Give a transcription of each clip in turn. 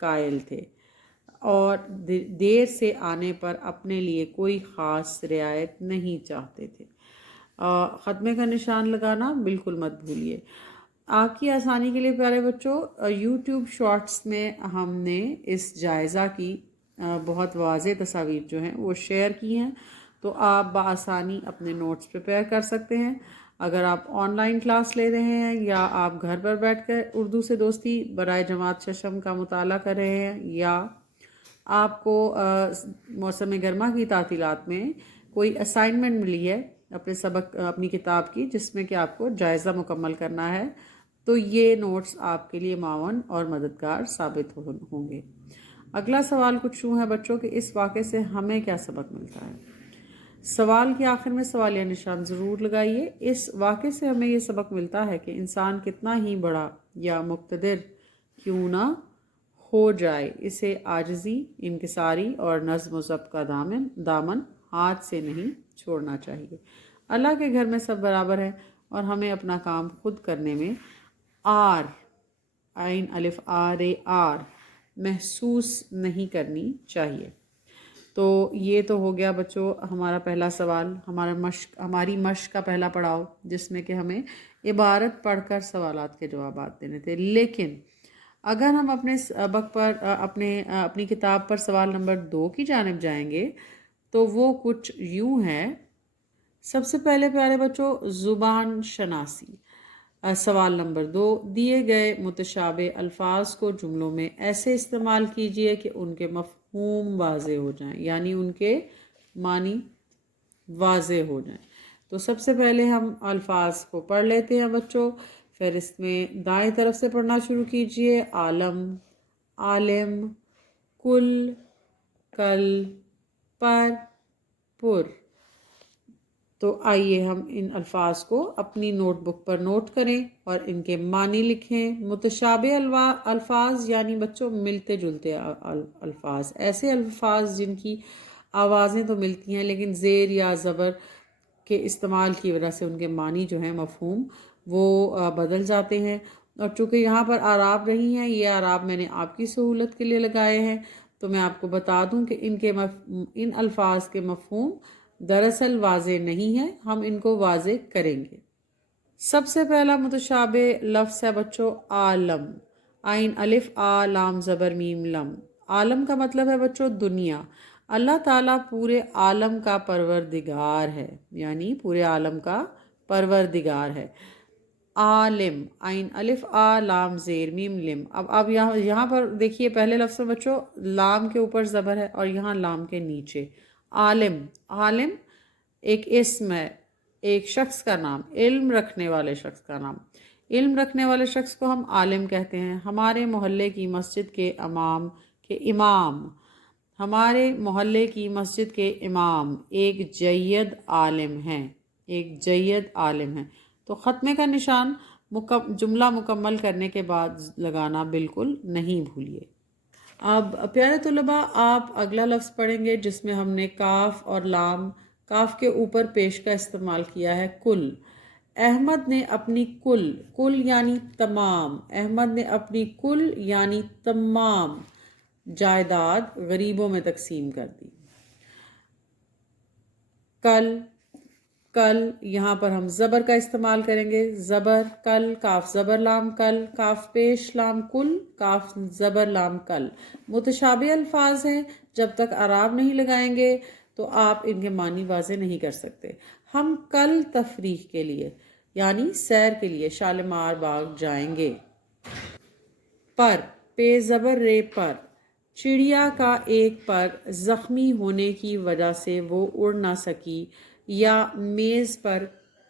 قائل تھے اور دیر سے آنے پر اپنے لیے کوئی خاص رعایت نہیں چاہتے تھے۔ ختمے کا نشان لگانا بالکل مت بھولیے۔ آپ کی آسانی کے لیے پیارے بچوں، یوٹیوب شارٹس میں ہم نے اس جائزہ کی بہت واضح تصاویر جو ہیں وہ شیئر کی ہیں، تو آپ بآسانی اپنے نوٹس پریپیئر کر سکتے ہیں۔ اگر آپ آن لائن کلاس لے رہے ہیں یا آپ گھر پر بیٹھ کر اردو سے دوستی برائے جماعت ششم کا مطالعہ کر رہے ہیں، یا آپ کو موسم گرما کی تعطیلات میں کوئی اسائنمنٹ ملی ہے اپنی کتاب کی جس میں کہ آپ کو جائزہ مکمل کرنا ہے، تو یہ نوٹس آپ کے لیے معاون اور مددگار ثابت ہوں گے۔ اگلا سوال کچھ یوں ہے بچوں کہ اس واقعے سے ہمیں کیا سبق ملتا ہے؟ سوال کے آخر میں سوالیہ نشان ضرور لگائیے۔ اس واقعے سے ہمیں یہ سبق ملتا ہے کہ انسان کتنا ہی بڑا یا مقتدر کیوں نہ ہو جائے، اسے عاجزی، انکساری اور نظم و ضبط کا دامن ہاتھ سے نہیں چھوڑنا چاہیے۔ اللہ کے گھر میں سب برابر ہیں اور ہمیں اپنا کام خود کرنے میں عین الف آر محسوس نہیں کرنی چاہیے۔ تو یہ تو ہو گیا بچوں ہمارا پہلا سوال، ہماری مشق کا پہلا پڑاؤ، جس میں کہ ہمیں عبارت پڑھ کر سوالات کے جوابات دینے تھے۔ لیکن اگر ہم اپنے سبق پر اپنی کتاب پر سوال نمبر 2 کی جانب جائیں گے تو وہ کچھ یوں ہے۔ سب سے پہلے پیارے بچوں، زبان شناسی۔ سوال نمبر 2، دیے گئے متشابہ الفاظ کو جملوں میں ایسے استعمال کیجئے کہ ان کے مفہوم واضح ہو جائیں، یعنی ان کے معنی واضح ہو جائیں۔ تو سب سے پہلے ہم الفاظ کو پڑھ لیتے ہیں بچوں، پھر اس میں دائیں طرف سے پڑھنا شروع کیجئے۔ عالم، عالم، کل، کل، پر۔ تو آئیے ہم ان الفاظ کو اپنی نوٹ بک پر نوٹ کریں اور ان کے معنی لکھیں۔ متشابہ الفاظ یعنی بچوں ملتے جلتے الفاظ، ایسے الفاظ جن کی آوازیں تو ملتی ہیں لیکن زیر یا زبر کے استعمال کی وجہ سے ان کے معنی جو ہیں مفہوم وہ بدل جاتے ہیں۔ اور چونکہ یہاں پر اعراب نہیں ہیں، یہ اعراب میں نے آپ کی سہولت کے لیے لگائے ہیں، تو میں آپ کو بتا دوں کہ ان الفاظ کے مفہوم دراصل واضح نہیں ہے، ہم ان کو واضح کریں گے۔ سب سے پہلا متشابہ لفظ ہے بچوں عالم، عین الف آ لام زبر میم لم۔ عالم کا مطلب ہے بچوں دنیا۔ اللہ تعالیٰ پورے عالم کا پروردگار ہے، یعنی پورے عالم کا پروردگار ہے۔ عالم، عین الف آ لام زیر میم لم۔ اب یہاں پر دیکھیے پہلے لفظ میں بچوں لام کے اوپر زبر ہے اور یہاں لام کے نیچے۔ عالم، عالم ایک اسم ہے، ایک شخص کا نام، علم رکھنے والے شخص کا نام۔ علم رکھنے والے شخص کو ہم عالم کہتے ہیں۔ ہمارے محلے کی مسجد کے امام ایک جید عالم ہیں، تو ختمے کا نشان جملہ مکمل کرنے کے بعد لگانا بالکل نہیں بھولیے۔ اب پیارے طلباء، آپ اگلا لفظ پڑھیں گے جس میں ہم نے کاف اور لام، کاف کے اوپر پیش کا استعمال کیا ہے، کل۔ احمد نے اپنی کل یعنی تمام، احمد نے اپنی کل یعنی تمام جائیداد غریبوں میں تقسیم کر دی۔ کل یہاں پر ہم زبر کا استعمال کریں گے، زبر کل، کاف زبر لام کل، کاف پیش لام کل، کاف زبر لام کل۔ متشابہ الفاظ ہیں، جب تک اعراب نہیں لگائیں گے تو آپ ان کے معنی واضح نہیں کر سکتے۔ ہم کل تفریح کے لیے یعنی سیر کے لیے شالیمار باغ جائیں گے۔ پے زبر رے پر، چڑیا کا ایک پر زخمی ہونے کی وجہ سے وہ اڑ نہ سکی یا میز پر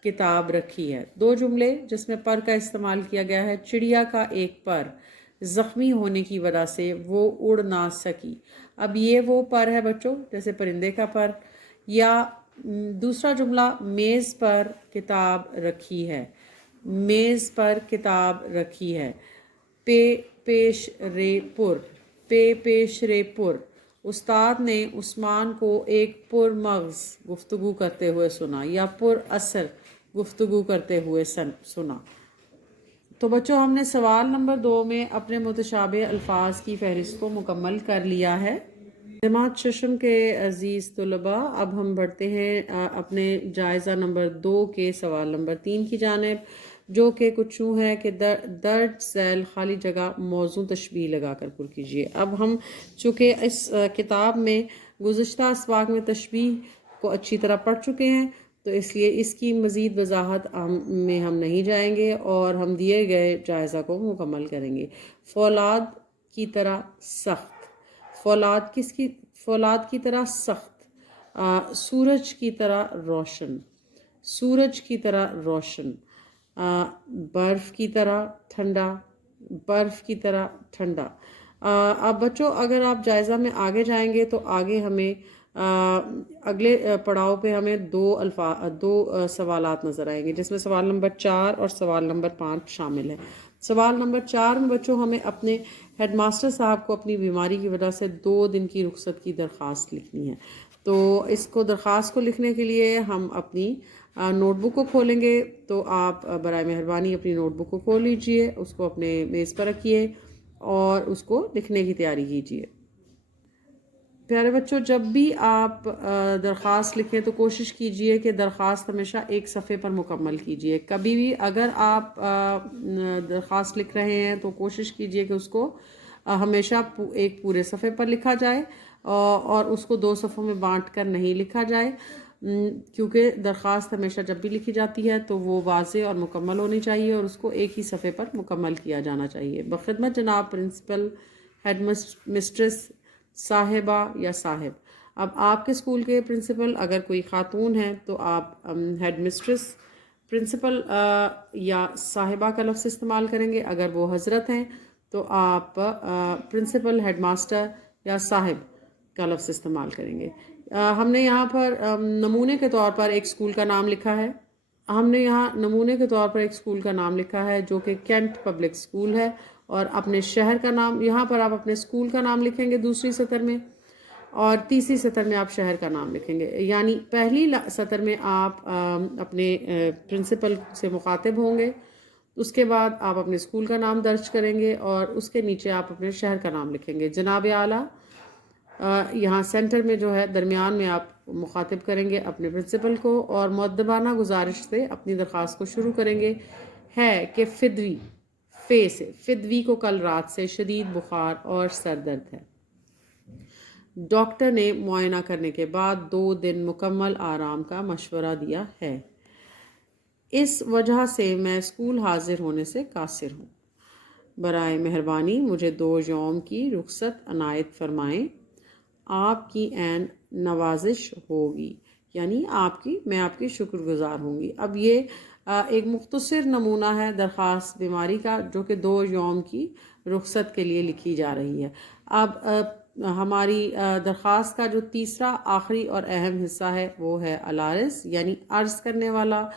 کتاب رکھی ہے۔ دو جملے جس میں پر کا استعمال کیا گیا ہے۔ چڑیا کا ایک پر زخمی ہونے کی وجہ سے وہ اڑ نہ سکی۔ اب یہ وہ پر ہے بچوں جیسے پرندے کا پر، یا دوسرا جملہ میز پر کتاب رکھی ہے، میز پر کتاب رکھی ہے۔ پے پیش رے پر، استاد نے عثمان کو ایک پر مغز گفتگو کرتے ہوئے سنا یا پر اثر گفتگو کرتے ہوئے سنا۔ تو بچوں ہم نے سوال نمبر 2 میں اپنے متشابہ الفاظ کی فہرست کو مکمل کر لیا ہے۔ جماعت ششم کے عزیز طلباء، اب ہم بڑھتے ہیں اپنے جائزہ نمبر 2 کے سوال نمبر 3 کی جانب، جو کہ کچھ یوں ہے کہ درج ذیل خالی جگہ موضوع تشبیہ لگا کر پر کیجیے۔ اب ہم چونکہ اس کتاب میں گزشتہ اسباق میں تشبیہ کو اچھی طرح پڑھ چکے ہیں، تو اس لیے اس کی مزید وضاحت میں ہم نہیں جائیں گے اور ہم دیے گئے جائزہ کو مکمل کریں گے۔ فولاد کی طرح سخت، فولاد کی طرح سخت، سورج کی طرح روشن، سورج کی طرح روشن، برف کی طرح ٹھنڈا، برف کی طرح ٹھنڈا۔ اب بچوں اگر آپ جائزہ میں آگے جائیں گے تو آگے ہمیں اگلے پڑاؤ پہ ہمیں دو سوالات نظر آئیں گے، جس میں سوال نمبر 4 اور سوال نمبر 5 شامل ہے۔ سوال نمبر 4 میں بچوں ہمیں اپنے ہیڈ ماسٹر صاحب کو اپنی بیماری کی وجہ سے 2 دن کی رخصت کی درخواست لکھنی ہے۔ تو اس کو درخواست کو لکھنے کے لیے ہم اپنی نوٹ بک کو کھولیں گے، تو آپ برائے مہربانی اپنی نوٹ بک کو کھول لیجئے، اس کو اپنے میز پر رکھیے اور اس کو لکھنے کی تیاری کیجیے۔ پیارے بچوں، جب بھی آپ درخواست لکھیں تو کوشش کیجئے کہ درخواست ہمیشہ ایک صفحے پر مکمل کیجئے۔ کبھی بھی اگر آپ درخواست لکھ رہے ہیں تو کوشش کیجئے کہ اس کو ہمیشہ ایک پورے صفحے پر لکھا جائے اور اس کو 2 صفحوں میں بانٹ کر نہیں لکھا جائے، کیونکہ درخواست ہمیشہ جب بھی لکھی جاتی ہے تو وہ واضح اور مکمل ہونی چاہیے اور اس کو ایک ہی صفحے پر مکمل کیا جانا چاہیے۔ بخدمت جناب پرنسپل، ہیڈ مسٹریس صاحبہ یا صاحب۔ اب آپ کے اسکول کے پرنسپل اگر کوئی خاتون ہے تو آپ ہیڈ مسٹریس، پرنسپل یا صاحبہ کا لفظ استعمال کریں گے۔ اگر وہ حضرت ہیں تو آپ پرنسپل، ہیڈ ماسٹر یا صاحب کا لفظ استعمال کریں گے۔ ہم نے یہاں پر نمونے کے طور پر ایک اسکول کا نام لکھا ہے، جو کہ کینٹ پبلک اسکول ہے، اور اپنے شہر کا نام، یہاں پر آپ اپنے اسکول کا نام لکھیں گے دوسری سطر میں، اور تیسری سطر میں آپ شہر کا نام لکھیں گے۔ یعنی پہلی سطر میں آپ اپنے پرنسپل سے مخاطب ہوں گے، اس کے بعد آپ اپنے اسکول کا نام درج کریں گے اور اس کے نیچے آپ اپنے شہر کا نام لکھیں گے۔ جناب اعلیٰ، یہاں سینٹر میں جو ہے درمیان میں آپ مخاطب کریں گے اپنے پرنسپل کو، اور مؤدبانہ گزارش سے اپنی درخواست کو شروع کریں گے ہے کہ فدوی کو کل رات سے شدید بخار اور سر درد ہے۔ ڈاکٹر نے معائنہ کرنے کے بعد 2 دن مکمل آرام کا مشورہ دیا ہے۔ اس وجہ سے میں اسکول حاضر ہونے سے قاصر ہوں۔ برائے مہربانی مجھے 2 یوم کی رخصت عنایت فرمائیں۔ آپ کی عین نوازش ہوگی، یعنی میں آپ کی شکر گزار ہوں گی۔ اب یہ ایک مختصر نمونہ ہے درخواست بیماری کا، جو کہ 2 یوم کی رخصت کے لیے لکھی جا رہی ہے۔ اب ہماری درخواست کا جو تیسرا آخری اور اہم حصہ ہے وہ ہے العارض، یعنی عرض کرنے والا،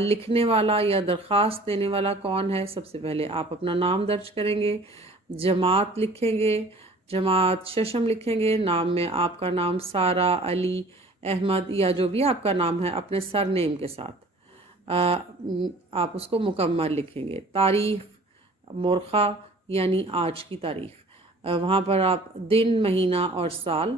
لکھنے والا یا درخواست دینے والا کون ہے۔ سب سے پہلے آپ اپنا نام درج کریں گے، جماعت لکھیں گے، جماعت ششم لکھیں گے، نام میں آپ کا نام سارہ، علی، احمد یا جو بھی آپ کا نام ہے اپنے سر نیم کے ساتھ آپ اس کو مکمل لکھیں گے۔ تاریخ مورخہ یعنی آج کی تاریخ، وہاں پر آپ دن، مہینہ اور سال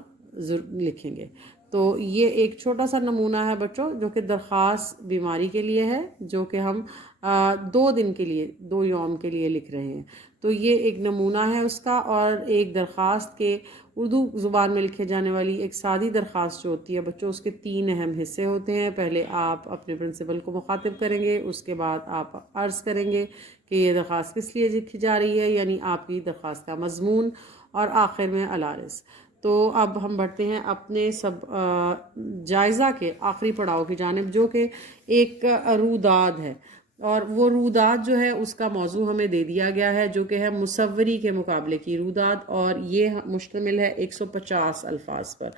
لکھیں گے۔ تو یہ ایک چھوٹا سا نمونہ ہے بچوں، جو کہ درخواست بیماری کے لیے ہے، جو کہ ہم 2 دن کے لیے، 2 یوم کے لیے لکھ رہے ہیں۔ تو یہ ایک نمونہ ہے اس کا، اور ایک درخواست کے اردو زبان میں لکھے جانے والی ایک سادی درخواست جو ہوتی ہے بچوں، اس کے 3 اہم حصے ہوتے ہیں۔ پہلے آپ اپنے پرنسپل کو مخاطب کریں گے، اس کے بعد آپ عرض کریں گے کہ یہ درخواست کس لیے لکھی جا رہی ہے، یعنی آپ کی درخواست کا مضمون، اور آخر میں العارض۔ تو اب ہم بڑھتے ہیں اپنے جائزہ کے آخری پڑاؤ کی جانب، جو کہ ایک روداد ہے، اور وہ روداد جو ہے اس کا موضوع ہمیں دے دیا گیا ہے، جو کہ ہے مصوری کے مقابلے کی روداد، اور یہ مشتمل ہے 150 الفاظ پر۔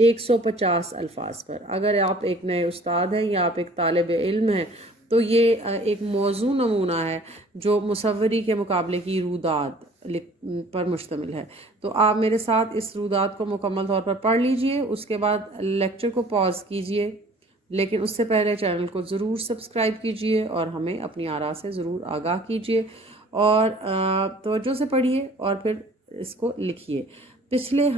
150 الفاظ پر اگر آپ ایک نئے استاد ہیں یا آپ ایک طالب علم ہیں تو یہ ایک موضوع نمونہ ہے جو مصوری کے مقابلے کی روداد پر مشتمل ہے۔ تو آپ میرے ساتھ اس روداد کو مکمل طور پر پڑھ لیجئے، اس کے بعد لیکچر کو پاز کیجئے، لیکن اس سے پہلے چینل کو ضرور سبسکرائب کیجئے اور ہمیں اپنی آراء سے ضرور آگاہ کیجئے اور توجہ سے پڑھیے اور پھر اس کو لکھیے۔ پچھلے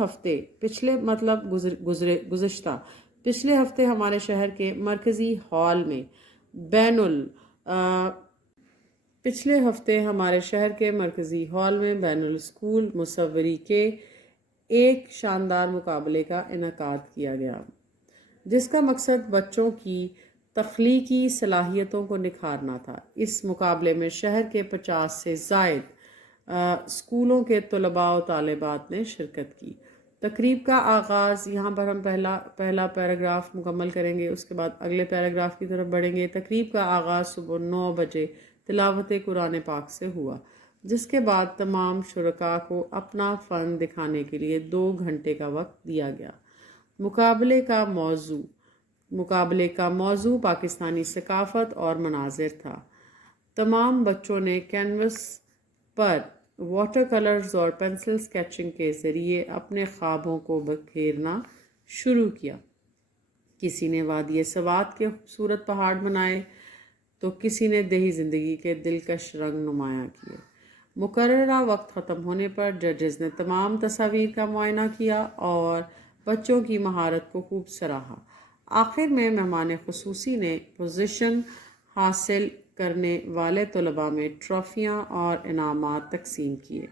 ہفتے ہمارے شہر کے مرکزی ہال میں بین الاسکول مصوری کے ایک شاندار مقابلے کا انعقاد کیا گیا، جس کا مقصد بچوں کی تخلیقی صلاحیتوں کو نکھارنا تھا۔ اس مقابلے میں شہر کے 50 سے زائد اسکولوں کے طلباء و طالبات نے شرکت کی۔ تقریب کا آغاز، یہاں پر ہم پہلا پیراگراف مکمل کریں گے، اس کے بعد اگلے پیراگراف کی طرف بڑھیں گے۔ تقریب کا آغاز صبح 9 بجے تلاوت قرآن پاک سے ہوا، جس کے بعد تمام شرکاء کو اپنا فن دکھانے کے لیے 2 گھنٹے کا وقت دیا گیا۔ مقابلے کا موضوع پاکستانی ثقافت اور مناظر تھا۔ تمام بچوں نے کینوس پر واٹر کلرز اور پینسل سکیچنگ کے ذریعے اپنے خوابوں کو بکھیرنا شروع کیا۔ کسی نے وادی سوات کے خوبصورت پہاڑ بنائے تو کسی نے دیہی زندگی کے دلکش رنگ نمایاں کیے۔ مقررہ وقت ختم ہونے پر ججز نے تمام تصاویر کا معائنہ کیا اور بچوں کی مہارت کو خوب سراہا۔ آخر میں مہمان خصوصی نے پوزیشن حاصل کرنے والے طلباء میں ٹرافیاں اور انعامات تقسیم کیے۔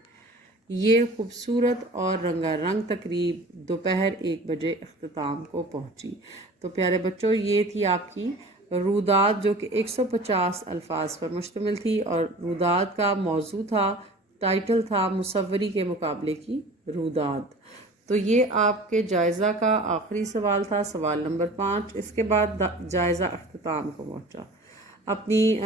یہ خوبصورت اور رنگا رنگ تقریب دوپہر 1 بجے اختتام کو پہنچی۔ تو پیارے بچوں، یہ تھی آپ کی روداد، جو کہ 150 الفاظ پر مشتمل تھی، اور روداد کا موضوع تھا، ٹائٹل تھا مصوری کے مقابلے کی روداد۔ تو یہ آپ کے جائزہ کا آخری سوال تھا، سوال نمبر 5۔ اس کے بعد جائزہ اختتام کو پہنچا۔ اپنی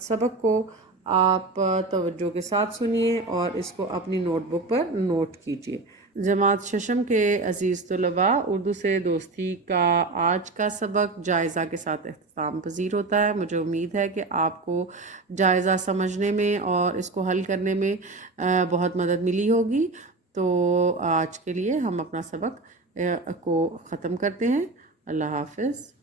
سبق کو آپ توجہ کے ساتھ سنیے اور اس کو اپنی نوٹ بک پر نوٹ کیجیے۔ جماعت ششم کے عزیز طلباء، اردو سے دوستی کا آج کا سبق جائزہ کے ساتھ اختتام پذیر ہوتا ہے۔ مجھے امید ہے کہ آپ کو جائزہ سمجھنے میں اور اس کو حل کرنے میں بہت مدد ملی ہوگی۔ تو آج کے لیے ہم اپنا سبق کو ختم کرتے ہیں۔ اللہ حافظ۔